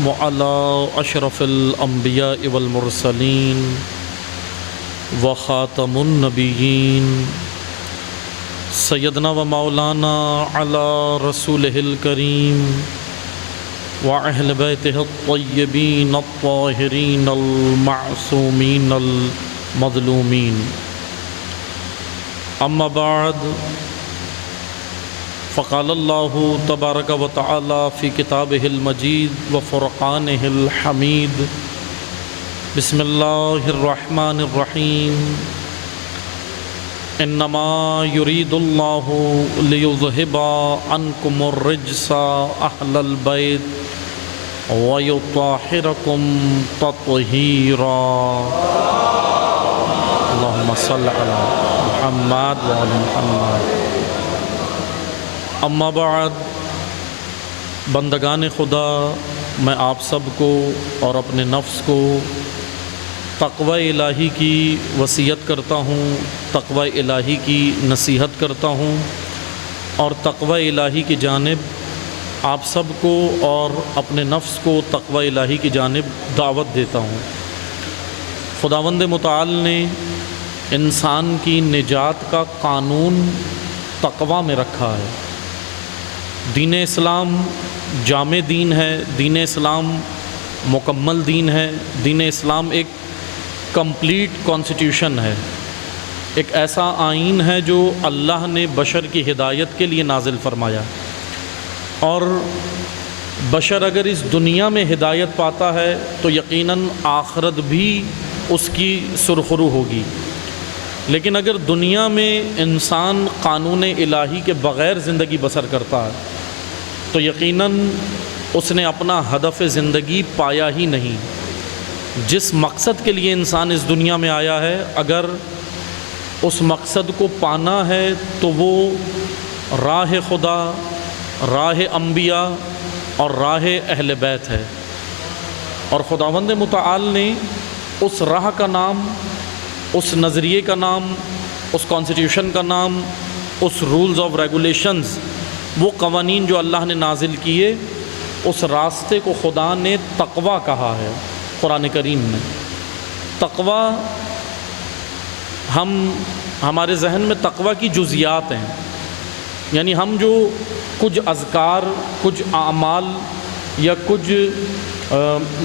وعلى أشرف الأنبياء والمرسلين وخاتم النبيين سيدنا ومولانا على رسوله الكريم وأهل بيته الطيبين الطاهرين المعصومين المظلومين. أما بعد، فقال الله تبارك وتعالى في كتابه المجيد وفرقانه الحميد: بسم الله الرحمن الرحيم. إنما يريد الله ليذهب عنكم الرجس أهل البيت ويطهركم تطهيرا. اللهم صل على محمد وعلى محمد. اما بعد، بندگان خدا، میں آپ سب کو اور اپنے نفس کو تقوی الہی کی وصیت کرتا ہوں، تقوی الہی کی نصیحت کرتا ہوں اور تقوی الہی کی جانب آپ سب کو اور اپنے نفس کو تقوی الہی کی جانب دعوت دیتا ہوں۔ خداوند متعال نے انسان کی نجات کا قانون تقوی میں رکھا ہے۔ دین اسلام جامع دین ہے، دین اسلام مکمل دین ہے، دین اسلام ایک کمپلیٹ کانسٹیٹیوشن ہے، ایک ایسا آئین ہے جو اللہ نے بشر کی ہدایت کے لیے نازل فرمایا، اور بشر اگر اس دنیا میں ہدایت پاتا ہے تو یقیناً آخرت بھی اس کی سرخرو ہوگی۔ لیکن اگر دنیا میں انسان قانون الہی کے بغیر زندگی بسر کرتا ہے تو یقیناً اس نے اپنا ہدف زندگی پایا ہی نہیں۔ جس مقصد کے لیے انسان اس دنیا میں آیا ہے، اگر اس مقصد کو پانا ہے تو وہ راہ خدا، راہ انبیاء اور راہ اہل بیت ہے، اور خداوند متعال نے اس راہ کا نام، اس نظریے کا نام، اس کانسٹیٹیوشن کا نام، اس رولز آف ریگولیشنز، وہ قوانین جو اللہ نے نازل کیے، اس راستے کو خدا نے تقوی کہا ہے قرآن کریم میں۔ تقوی، ہمارے ذہن میں تقوی کی جزیات ہیں، یعنی ہم جو کچھ اذکار، کچھ اعمال یا کچھ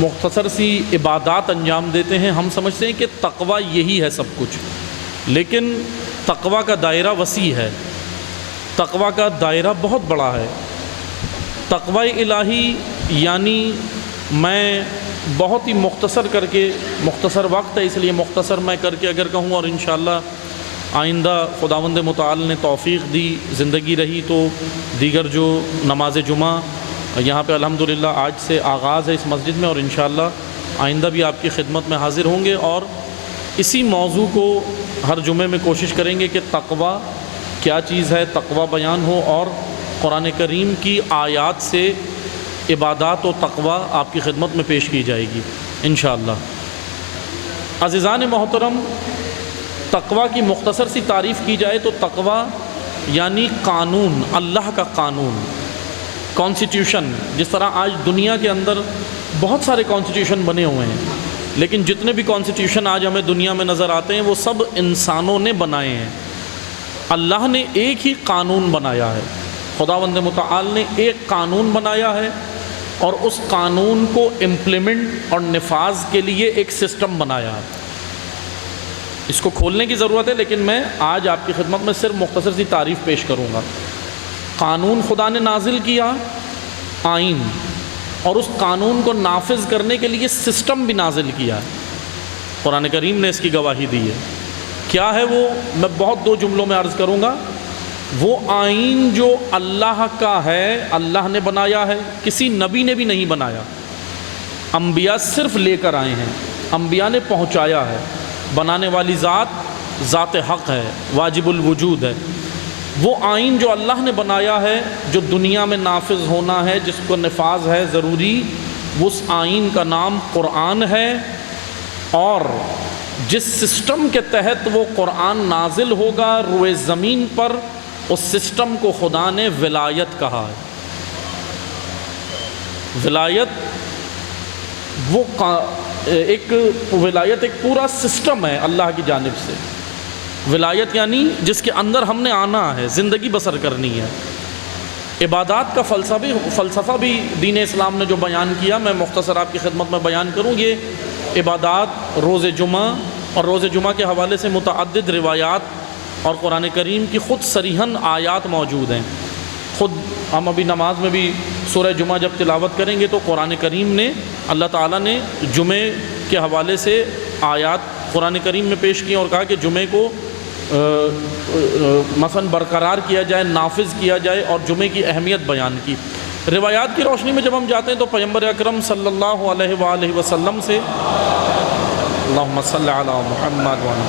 مختصر سی عبادات انجام دیتے ہیں، ہم سمجھتے ہیں کہ تقوی یہی ہے سب کچھ، لیکن تقوی کا دائرہ وسیع ہے، تقوی کا دائرہ بہت بڑا ہے۔ تقوی الہی یعنی، میں بہت ہی مختصر کر کے، مختصر وقت ہے اس لیے مختصر میں کر کے اگر کہوں، اور انشاءاللہ آئندہ خداوند متعال نے توفیق دی، زندگی رہی تو دیگر جو نماز جمعہ یہاں پہ الحمدللہ آج سے آغاز ہے اس مسجد میں، اور انشاءاللہ آئندہ بھی آپ کی خدمت میں حاضر ہوں گے، اور اسی موضوع کو ہر جمعے میں کوشش کریں گے کہ تقوی کیا چیز ہے، تقوی بیان ہو، اور قرآن کریم کی آیات سے عبادات و تقوی آپ کی خدمت میں پیش کی جائے گی انشاءاللہ۔ عزیزان محترم، تقوی کی مختصر سی تعریف کی جائے تو تقوی یعنی قانون، اللہ کا قانون، کانسٹیٹیوشن۔ جس طرح آج دنیا کے اندر بہت سارے کانسٹیٹیوشن بنے ہوئے ہیں، لیکن جتنے بھی کانسٹیٹیوشن آج ہمیں دنیا میں نظر آتے ہیں وہ سب انسانوں نے بنائے ہیں۔ اللہ نے ایک ہی قانون بنایا ہے، خداوند متعال نے ایک قانون بنایا ہے، اور اس قانون کو امپلیمنٹ اور نفاذ کے لیے ایک سسٹم بنایا ہے۔ اس کو کھولنے کی ضرورت ہے، لیکن میں آج آپ کی خدمت میں صرف مختصر سی تعریف پیش کروں گا۔ قانون خدا نے نازل کیا، آئین، اور اس قانون کو نافذ کرنے کے لیے سسٹم بھی نازل کیا۔ قرآن کریم نے اس کی گواہی دی ہے۔ کیا ہے وہ؟ میں بہت دو جملوں میں عرض کروں گا۔ وہ آئین جو اللہ کا ہے، اللہ نے بنایا ہے، کسی نبی نے بھی نہیں بنایا، انبیاء صرف لے کر آئے ہیں، انبیاء نے پہنچایا ہے۔ بنانے والی ذات حق ہے، واجب الوجود ہے۔ وہ آئین جو اللہ نے بنایا ہے، جو دنیا میں نافذ ہونا ہے، جس کو نفاذ ہے ضروری، اس آئین کا نام قرآن ہے، اور جس سسٹم کے تحت وہ قرآن نازل ہوگا روئے زمین پر، اس سسٹم کو خدا نے ولایت کہا ہے۔ ولایت وہ ایک ولایت ایک پورا سسٹم ہے اللہ کی جانب سے. ولایت یعنی جس کے اندر ہم نے آنا ہے، زندگی بسر کرنی ہے. عبادات کا فلسفہ بھی دین اسلام نے جو بیان کیا، میں مختصر آپ کی خدمت میں بیان کروں. یہ عبادات روز جمعہ اور روز جمعہ کے حوالے سے متعدد روایات اور قرآن کریم کی خود صریحاً آیات موجود ہیں. خود ہم ابھی نماز میں بھی سورہ جمعہ جب تلاوت کریں گے تو قرآن کریم نے، اللہ تعالیٰ نے جمعے کے حوالے سے آیات قرآن کریم میں پیش کی اور کہا کہ جمعے کو مثلا برقرار کیا جائے، نافذ کیا جائے، اور جمعے کی اہمیت بیان کی. روایات کی روشنی میں جب ہم جاتے ہیں تو پیغمبر اکرم صلی اللہ علیہ وآلہ وسلم سے، اللہم صلی علی محمد وعلی،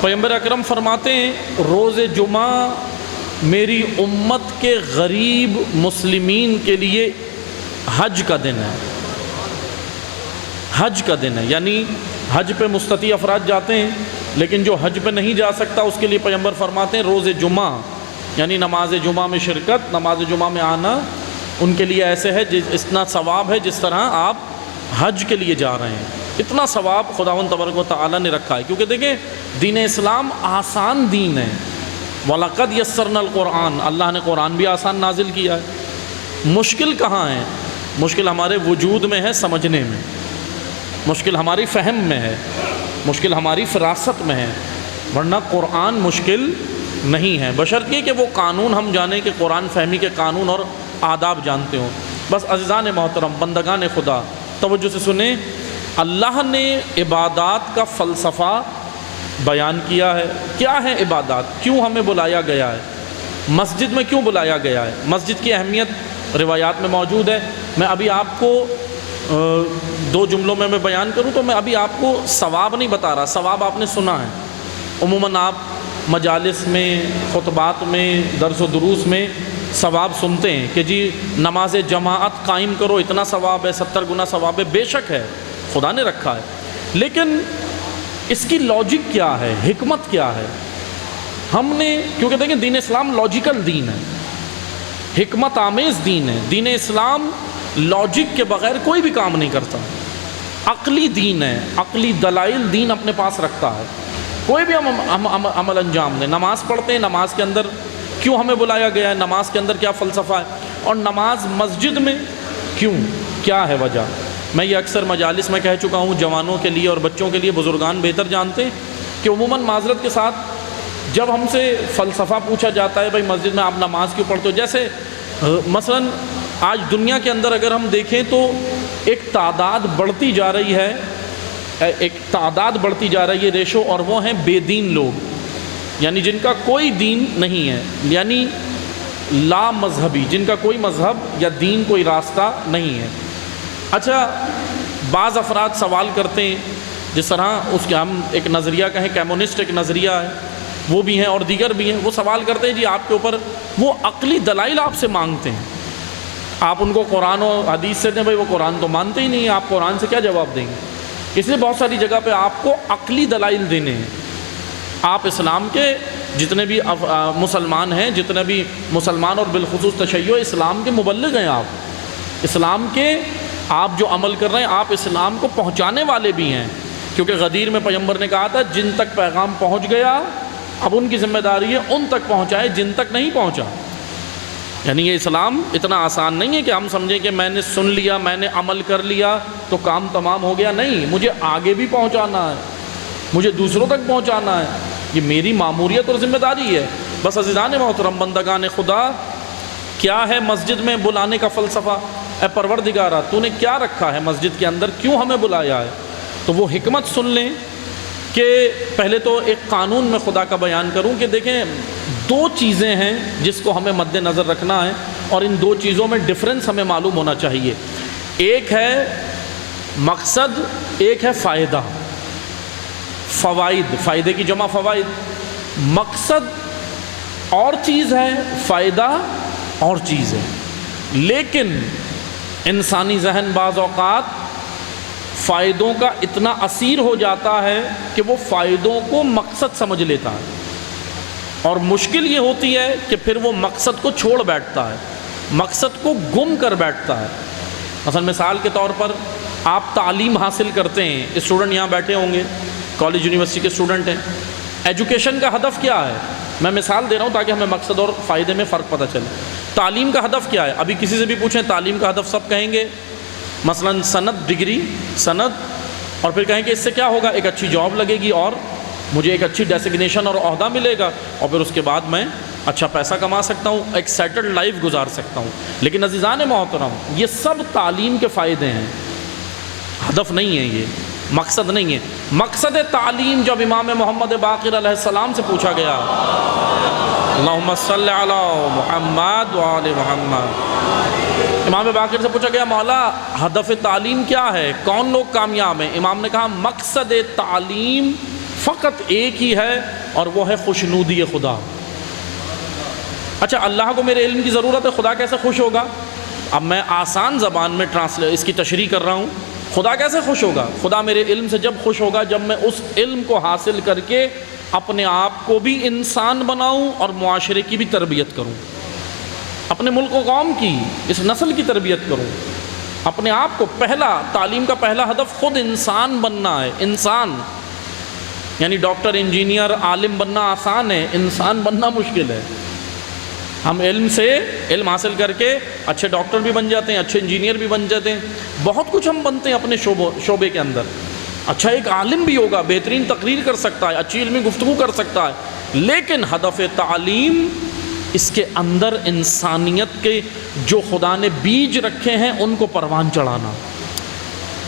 پیغمبر اکرم فرماتے ہیں روز جمعہ میری امت کے غریب مسلمین کے لیے حج کا دن ہے. حج کا دن ہے، یعنی حج پہ مستطیع افراد جاتے ہیں، لیکن جو حج پہ نہیں جا سکتا اس کے لیے پیغمبر فرماتے ہیں روز جمعہ یعنی نماز جمعہ میں شرکت، نماز جمعہ میں آنا ان کے لیے ایسے ہے اتنا ثواب ہے جس طرح آپ حج کے لیے جا رہے ہیں. اتنا ثواب خداوند تبارک و تعالیٰ نے رکھا ہے، کیونکہ دیکھیں دین اسلام آسان دین ہے. وَلَقَدْ يَسَّرْنَا الْقُرْآنَ، اللہ نے قرآن بھی آسان نازل کیا ہے. مشکل کہاں ہے؟ مشکل ہمارے وجود میں ہے، سمجھنے میں. مشکل ہماری فہم میں ہے، مشکل ہماری فراست میں ہے، ورنہ قرآن مشکل نہیں ہے، بشرطیہ کہ وہ قانون ہم جانیں کہ قرآن فہمی کے قانون اور آداب جانتے ہوں. بس عزیزان محترم، بندگان خدا، توجہ سے سنیں. اللہ نے عبادات کا فلسفہ بیان کیا ہے. کیا ہے عبادات؟ کیوں ہمیں بلایا گیا ہے؟ مسجد میں کیوں بلایا گیا ہے؟ مسجد کی اہمیت روایات میں موجود ہے. میں ابھی آپ کو دو جملوں میں بیان کروں تو میں ابھی آپ کو ثواب نہیں بتا رہا، ثواب آپ نے سنا ہے. عموماً آپ مجالس میں، خطبات میں، درس و دروس میں ثواب سنتے ہیں کہ جی نماز جماعت قائم کرو، اتنا ثواب ہے، 70 گنا ثواب ہے. بے شک ہے، خدا نے رکھا ہے، لیکن اس کی لاجک کیا ہے، حکمت کیا ہے؟ ہم نے، کیونکہ دیکھیں دین اسلام لاجیکل دین ہے، حکمت آمیز دین ہے. دین اسلام لاجک کے بغیر کوئی بھی کام نہیں کرتا. عقلی دین ہے، عقلی دلائل دین اپنے پاس رکھتا ہے. کوئی بھی ہم عمل انجام دیں، نماز پڑھتے ہیں، نماز کے اندر کیوں ہمیں بلایا گیا ہے، نماز کے اندر کیا فلسفہ ہے، اور نماز مسجد میں کیوں، کیا ہے وجہ. میں یہ اکثر مجالس میں کہہ چکا ہوں، جوانوں کے لیے اور بچوں کے لیے بزرگان بہتر جانتے ہیں کہ عموماً معذرت کے ساتھ جب ہم سے فلسفہ پوچھا جاتا ہے بھائی مسجد میں آپ نماز کیوں پڑھتے ہو، جیسے مثلاً آج دنیا کے اندر اگر ہم دیکھیں تو ایک تعداد بڑھتی جا رہی ہے، ریشو، اور وہ ہیں بے دین لوگ، یعنی جن کا کوئی دین نہیں ہے، یعنی لا مذہبی، جن کا کوئی مذہب یا دین کوئی راستہ نہیں ہے. اچھا، بعض افراد سوال کرتے ہیں، جس طرح اس کے ہم ایک نظریہ کہیں کمیونسٹ ایک نظریہ ہے، وہ بھی ہیں اور دیگر بھی ہیں. وہ سوال کرتے ہیں جی آپ کے اوپر، وہ عقلی دلائل آپ سے مانگتے ہیں، آپ ان کو قرآن و حدیث سے دیں. بھائی وہ قرآن تو مانتے ہی نہیں ہیں، آپ قرآن سے کیا جواب دیں گے؟ اس لیے بہت ساری جگہ پہ آپ کو عقلی دلائل دینے ہیں. آپ اسلام کے جتنے بھی مسلمان ہیں، جتنے بھی مسلمان اور بالخصوص تشیع اسلام کے مبلغ ہیں، آپ اسلام کے، آپ جو عمل کر رہے ہیں آپ اسلام کو پہنچانے والے بھی ہیں. کیونکہ غدیر میں پیغمبر نے کہا تھا جن تک پیغام پہنچ گیا اب ان کی ذمہ داری ہے ان تک پہنچائے جن تک نہیں پہنچا. یعنی یہ اسلام اتنا آسان نہیں ہے کہ ہم سمجھیں کہ میں نے سن لیا، میں نے عمل کر لیا تو کام تمام ہو گیا. نہیں، مجھے آگے بھی پہنچانا ہے، مجھے دوسروں تک پہنچانا ہے. یہ میری ماموریت اور ذمہ داری ہے. بس عزیزان محترم، بندگان خدا، کیا ہے مسجد میں بلانے کا فلسفہ؟ اے پروردگارہ، تو نے کیا رکھا ہے مسجد کے اندر، کیوں ہمیں بلایا ہے؟ تو وہ حکمت سن لیں کہ پہلے تو ایک قانون میں خدا کا بیان کروں کہ دیکھیں دو چیزیں ہیں جس کو ہمیں مد نظر رکھنا ہے، اور ان دو چیزوں میں ڈفرنس ہمیں معلوم ہونا چاہیے. ایک ہے مقصد، ایک ہے فائدہ. فوائد، فائدے کی جمع فوائد. مقصد اور چیز ہے، فائدہ اور چیز ہے. لیکن انسانی ذہن بعض اوقات فائدوں کا اتنا اسیر ہو جاتا ہے کہ وہ فائدوں کو مقصد سمجھ لیتا ہے، اور مشکل یہ ہوتی ہے کہ پھر وہ مقصد کو چھوڑ بیٹھتا ہے، مقصد کو گم کر بیٹھتا ہے. مثلا مثال کے طور پر آپ تعلیم حاصل کرتے ہیں، اسٹوڈنٹ یہاں بیٹھے ہوں گے، کالج یونیورسٹی کے اسٹوڈنٹ ہیں، ایجوکیشن کا ہدف کیا ہے؟ میں مثال دے رہا ہوں تاکہ ہمیں مقصد اور فائدے میں فرق پتہ چلے۔ تعلیم کا ہدف کیا ہے؟ ابھی کسی سے بھی پوچھیں تعلیم کا ہدف سب کہیں گے مثلا سند، ڈگری، سند، اور پھر کہیں کہ اس سے کیا ہوگا؟ ایک اچھی جاب لگے گی اور مجھے ایک اچھی ڈیسگنیشن اور عہدہ ملے گا، اور پھر اس کے بعد میں اچھا پیسہ کما سکتا ہوں، ایک سیٹلڈ لائف گزار سکتا ہوں۔ لیکن عزیزان محترم، یہ سب تعلیم کے فائدے ہیں، ہدف نہیں ہے، یہ مقصد نہیں ہے۔ مقصد تعلیم جب امام محمد باقر علیہ السلام سے پوچھا گیا، اللہم صلی علی محمد وآل محمد، امام باقر سے پوچھا گیا مولا ہدف تعلیم کیا ہے، کون لوگ کامیاب ہیں؟ امام نے کہا مقصد تعلیم فقط ایک ہی ہے، اور وہ ہے خوشنودی خدا۔ اچھا، اللہ کو میرے علم کی ضرورت ہے، خدا کیسے خوش ہوگا؟ اب میں آسان زبان میں اس کی تشریح کر رہا ہوں۔ خدا کیسے خوش ہوگا؟ خدا میرے علم سے جب خوش ہوگا جب میں اس علم کو حاصل کر کے اپنے آپ کو بھی انسان بناؤں اور معاشرے کی بھی تربیت کروں، اپنے ملک و قوم کی، اس نسل کی تربیت کروں، اپنے آپ کو۔ تعلیم کا پہلا ہدف خود انسان بننا ہے۔ انسان یعنی ڈاکٹر، انجینئر، عالم بننا آسان ہے، انسان بننا مشکل ہے۔ ہم علم حاصل کر کے اچھے ڈاکٹر بھی بن جاتے ہیں، اچھے انجینئر بھی بن جاتے ہیں، بہت کچھ ہم بنتے ہیں اپنے شعبے کے اندر۔ اچھا ایک عالم بھی ہوگا، بہترین تقریر کر سکتا ہے، اچھی علمی گفتگو کر سکتا ہے، لیکن ہدف تعلیم اس کے اندر انسانیت کے جو خدا نے بیج رکھے ہیں ان کو پروان چڑھانا،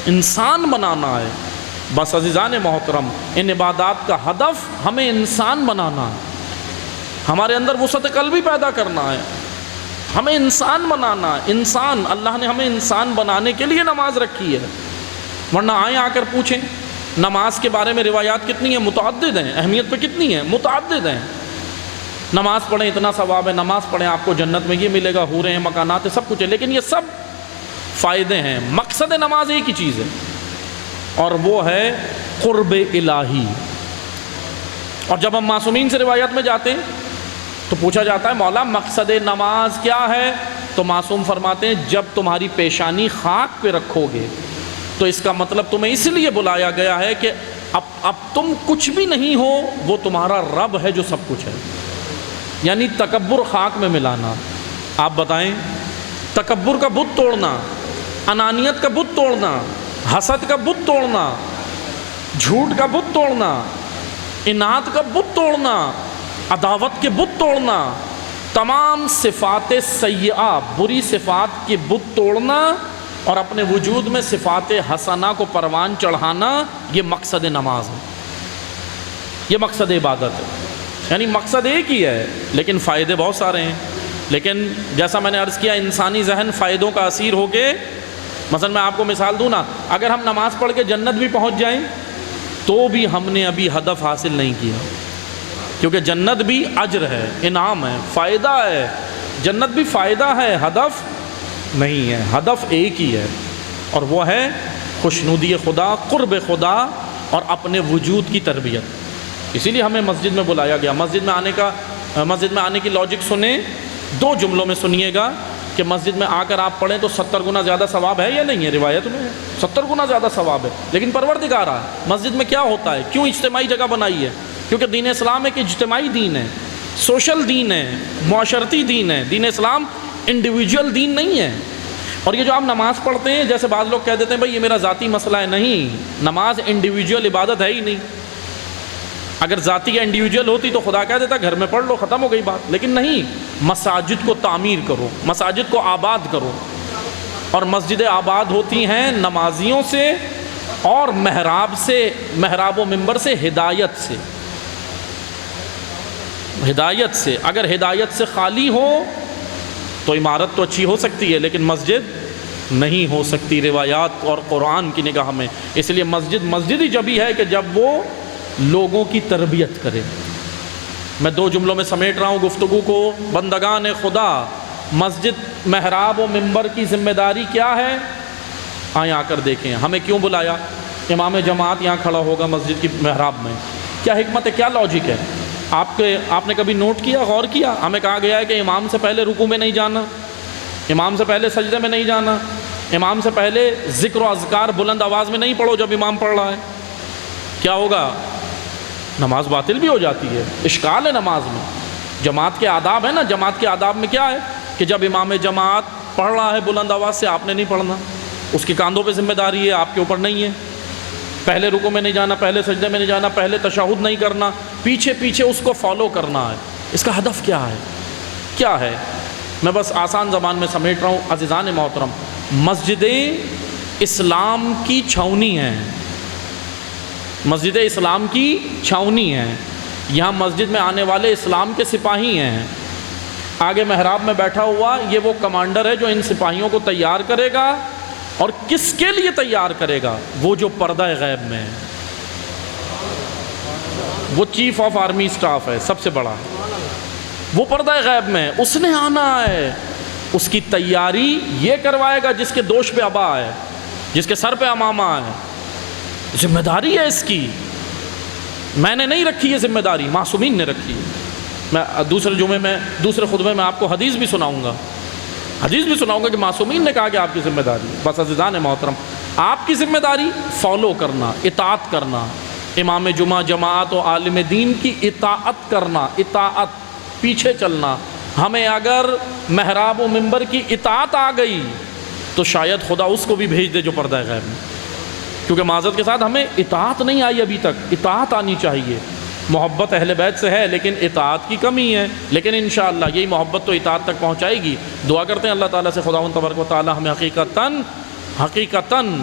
انسان بنانا ہے۔ بس عزیزان محترم، ان عبادات کا ہدف ہمیں انسان بنانا ہے، ہمارے اندر وسعت قلبی پیدا کرنا ہے، ہمیں انسان بنانا ہے۔ انسان، اللہ نے ہمیں انسان بنانے کے لیے نماز رکھی ہے، ورنہ آئیں آ کر پوچھیں نماز کے بارے میں روایات کتنی ہیں؟ متعدد ہیں۔ اہمیت پہ کتنی ہیں؟ متعدد ہیں۔ نماز پڑھیں اتنا ثواب ہے، نماز پڑھیں آپ کو جنت میں یہ ملے گا، حوریں ہیں، مکانات ہیں، سب کچھ ہے، لیکن یہ سب فائدے ہیں۔ مقصد نماز ایک ہی چیز ہے، اور وہ ہے قرب الہی۔ اور جب ہم معصومین سے روایات میں جاتے ہیں تو پوچھا جاتا ہے مولا مقصد نماز کیا ہے؟ تو معصوم فرماتے ہیں جب تمہاری پیشانی خاک پہ رکھو گے تو اس کا مطلب تمہیں اس لیے بلایا گیا ہے کہ اب تم کچھ بھی نہیں ہو، وہ تمہارا رب ہے جو سب کچھ ہے۔ یعنی تکبر خاک میں ملانا۔ آپ بتائیں، تکبر کا بت توڑنا، انانیت کا بت توڑنا، حسد کا بت توڑنا، جھوٹ کا بت توڑنا، اناد کا بت توڑنا، عداوت کے بت توڑنا، تمام صفات سیئہ، بری صفات کے بت توڑنا، اور اپنے وجود میں صفات حسنہ کو پروان چڑھانا، یہ مقصد نماز ہے، یہ مقصد عبادت ہے۔ یعنی مقصد ایک ہی ہے لیکن فائدے بہت سارے ہیں۔ لیکن جیسا میں نے عرض کیا، انسانی ذہن فائدوں کا اسیر ہو کے، مثلا میں آپ کو مثال دوں نا، اگر ہم نماز پڑھ کے جنت بھی پہنچ جائیں تو بھی ہم نے ابھی ہدف حاصل نہیں کیا، کیونکہ جنت بھی اجر ہے، انعام ہے، فائدہ ہے، جنت بھی فائدہ ہے، ہدف نہیں ہے۔ ہدف ایک ہی ہے، اور وہ ہے خوشنودی خدا، قرب خدا، اور اپنے وجود کی تربیت۔ اسی لیے ہمیں مسجد میں بلایا گیا۔ مسجد میں آنے کی لاجک سنیں، دو جملوں میں سنیے گا کہ مسجد میں آ کر آپ پڑھیں تو 70 گنا زیادہ ثواب ہے یا نہیں ہے؟ روایت میں 70 گنا زیادہ ثواب ہے، لیکن پروردگار مسجد میں کیا ہوتا ہے؟ کیوں اجتماعی جگہ بنائی ہے؟ کیونکہ دین اسلام ایک اجتماعی دین ہے، سوشل دین ہے، معاشرتی دین ہے۔ دین اسلام انڈیویجول دین نہیں ہے۔ اور یہ جو آپ نماز پڑھتے ہیں، جیسے بعض لوگ کہہ دیتے ہیں بھائی یہ میرا ذاتی مسئلہ ہے، نہیں، نماز انڈیویجول عبادت ہے ہی نہیں۔ اگر ذاتی یا انڈیویجول ہوتی تو خدا کہہ دیتا گھر میں پڑھ لو، ختم ہو گئی بات، لیکن نہیں، مساجد کو تعمیر کرو، مساجد کو آباد کرو، اور مسجدیں آباد ہوتی ہیں نمازیوں سے اور محراب و منبر سے، ہدایت سے۔ اگر ہدایت سے خالی ہو تو عمارت تو اچھی ہو سکتی ہے لیکن مسجد نہیں ہو سکتی روایات اور قرآن کی نگاہ میں۔ اس لیے مسجد ہی جب ہی ہے کہ جب وہ لوگوں کی تربیت کرے۔ میں دو جملوں میں سمیٹ رہا ہوں گفتگو کو۔ بندگان خدا، مسجد محراب و منبر کی ذمہ داری کیا ہے؟ آئیں آ کر دیکھیں ہمیں کیوں بلایا۔ امام جماعت یہاں کھڑا ہوگا مسجد کی محراب میں، کیا حکمت ہے، کیا لاجک ہے؟ آپ نے کبھی نوٹ کیا، غور کیا؟ ہمیں کہا گیا ہے کہ امام سے پہلے رکوع میں نہیں جانا، امام سے پہلے سجدے میں نہیں جانا، امام سے پہلے ذکر و اذکار بلند آواز میں نہیں پڑھو جب امام پڑھ رہا ہے، کیا ہوگا؟ نماز باطل بھی ہو جاتی ہے، اشکال ہے نماز میں۔ جماعت کے آداب ہے نا، جماعت کے آداب میں کیا ہے کہ جب امام جماعت پڑھ رہا ہے بلند آواز سے، آپ نے نہیں پڑھنا، اس کے کاندھوں پہ ذمہ داری ہے، آپ کے اوپر نہیں ہے۔ پہلے رکوع میں نہیں جانا، پہلے سجدے میں نہیں جانا، پہلے تشہد نہیں کرنا، پیچھے پیچھے اس کو فالو کرنا ہے۔ اس کا ہدف کیا ہے؟ کیا ہے؟ میں بس آسان زبان میں سمیٹ رہا ہوں۔ عزیزان محترم، مسجدیں اسلام کی چھاؤنی ہیں، مسجد اسلام کی چھاؤنی ہیں۔ یہاں مسجد میں آنے والے اسلام کے سپاہی ہیں۔ آگے محراب میں بیٹھا ہوا یہ وہ کمانڈر ہے جو ان سپاہیوں کو تیار کرے گا، اور کس کے لیے تیار کرے گا؟ وہ جو پردہ غیب میں ہے، وہ چیف آف آرمی سٹاف ہے، سب سے بڑا، وہ پردہ غیب میں ہے، اس نے آنا ہے۔ اس کی تیاری یہ کروائے گا جس کے دوش پہ عبا ہے، جس کے سر پہ عمامہ ہے۔ ذمہ داری ہے اس کی، میں نے نہیں رکھی یہ ذمہ داری، معصومین نے رکھی ہے۔ میں دوسرے جمعے میں، دوسرے خطبے میں آپ کو حدیث بھی سناؤں گا، حدیث بھی سناؤں گا کہ معصومین نے کہا کہ آپ کی ذمہ داری۔ بس عزیزان محترم، آپ کی ذمہ داری فالو کرنا، اطاعت کرنا، امام جمعہ، جماعت و عالم دین کی اطاعت کرنا، اطاعت، پیچھے چلنا۔ ہمیں اگر محراب و منبر کی اطاعت آ گئی تو شاید خدا اس کو بھی بھیج دے جو پردہ غیب میں، کیونکہ معذرت کے ساتھ ہمیں اطاعت نہیں آئی ابھی تک، اطاعت آنی چاہیے۔ محبت اہل بیت سے ہے لیکن اطاعت کی کمی ہے، لیکن انشاءاللہ یہی محبت تو اطاعت تک پہنچائے گی۔ دعا کرتے ہیں اللہ تعالیٰ سے خداوند تبارک و تعالیٰ ہمیں حقیقتاً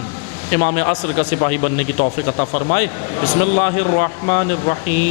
امام عصر کا سپاہی بننے کی توفیق عطا فرمائے۔ بسم اللہ الرحمن الرحیم۔